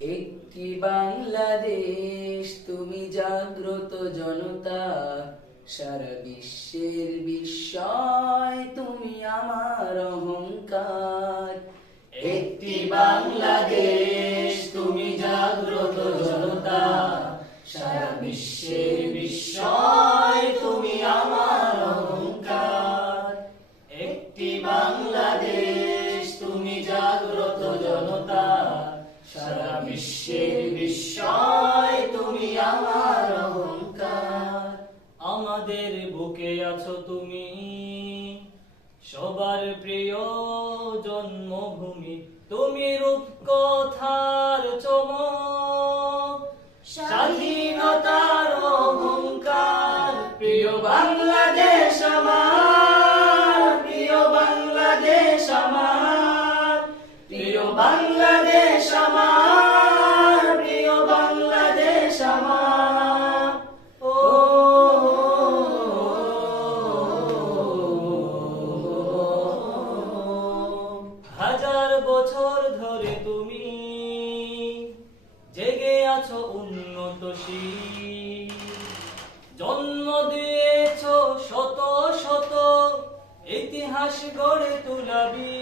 একটি বাংলাদেশ, তুমি জাগ্রত জনতা, সারা বিশ্বের বিস্ময়, তুমি আমার অহংকার। একটি বাংলাদেশ, তুমি জাগ্রত জনতা, সারা বিশ্বের বিস্ময়, তুমি আমার অহংকার। একটি বাংলাদেশ, তুমি জাগ্রত জনতা, সারা বিশ্বের বিস্ময়, তুমি আমার অহংকার। আমাদের বুকে আছো তুমি, সবার প্রিয় জন্মভূমি, তুমি রূপকথার চমক, স্বাধীনতার অহংকার। প্রিয় বাংলাদেশ আমার, প্রিয় বাংলাদেশ আমার, প্রিয় বাংলাদেশ আমার, প্রিয় বাংলাদেশ আমার। ও হাজার বছর ধরে তুমি জেগে আছো উন্নতশীল, জন্ম দিয়েছ শত শত ইতিহাস গড়ে তুলাবি।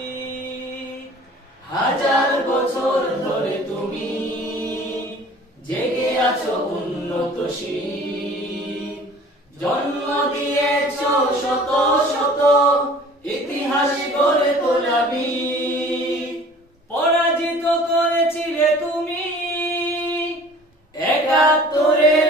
হাজার বছর ধরে তুমি জেগে আছো উন্নতশীল, জন্ম দিয়েছ শত শত ইতিহাস গড়ে তোলাবি। পরাজিত করেছিলে তুমি একাত্তরের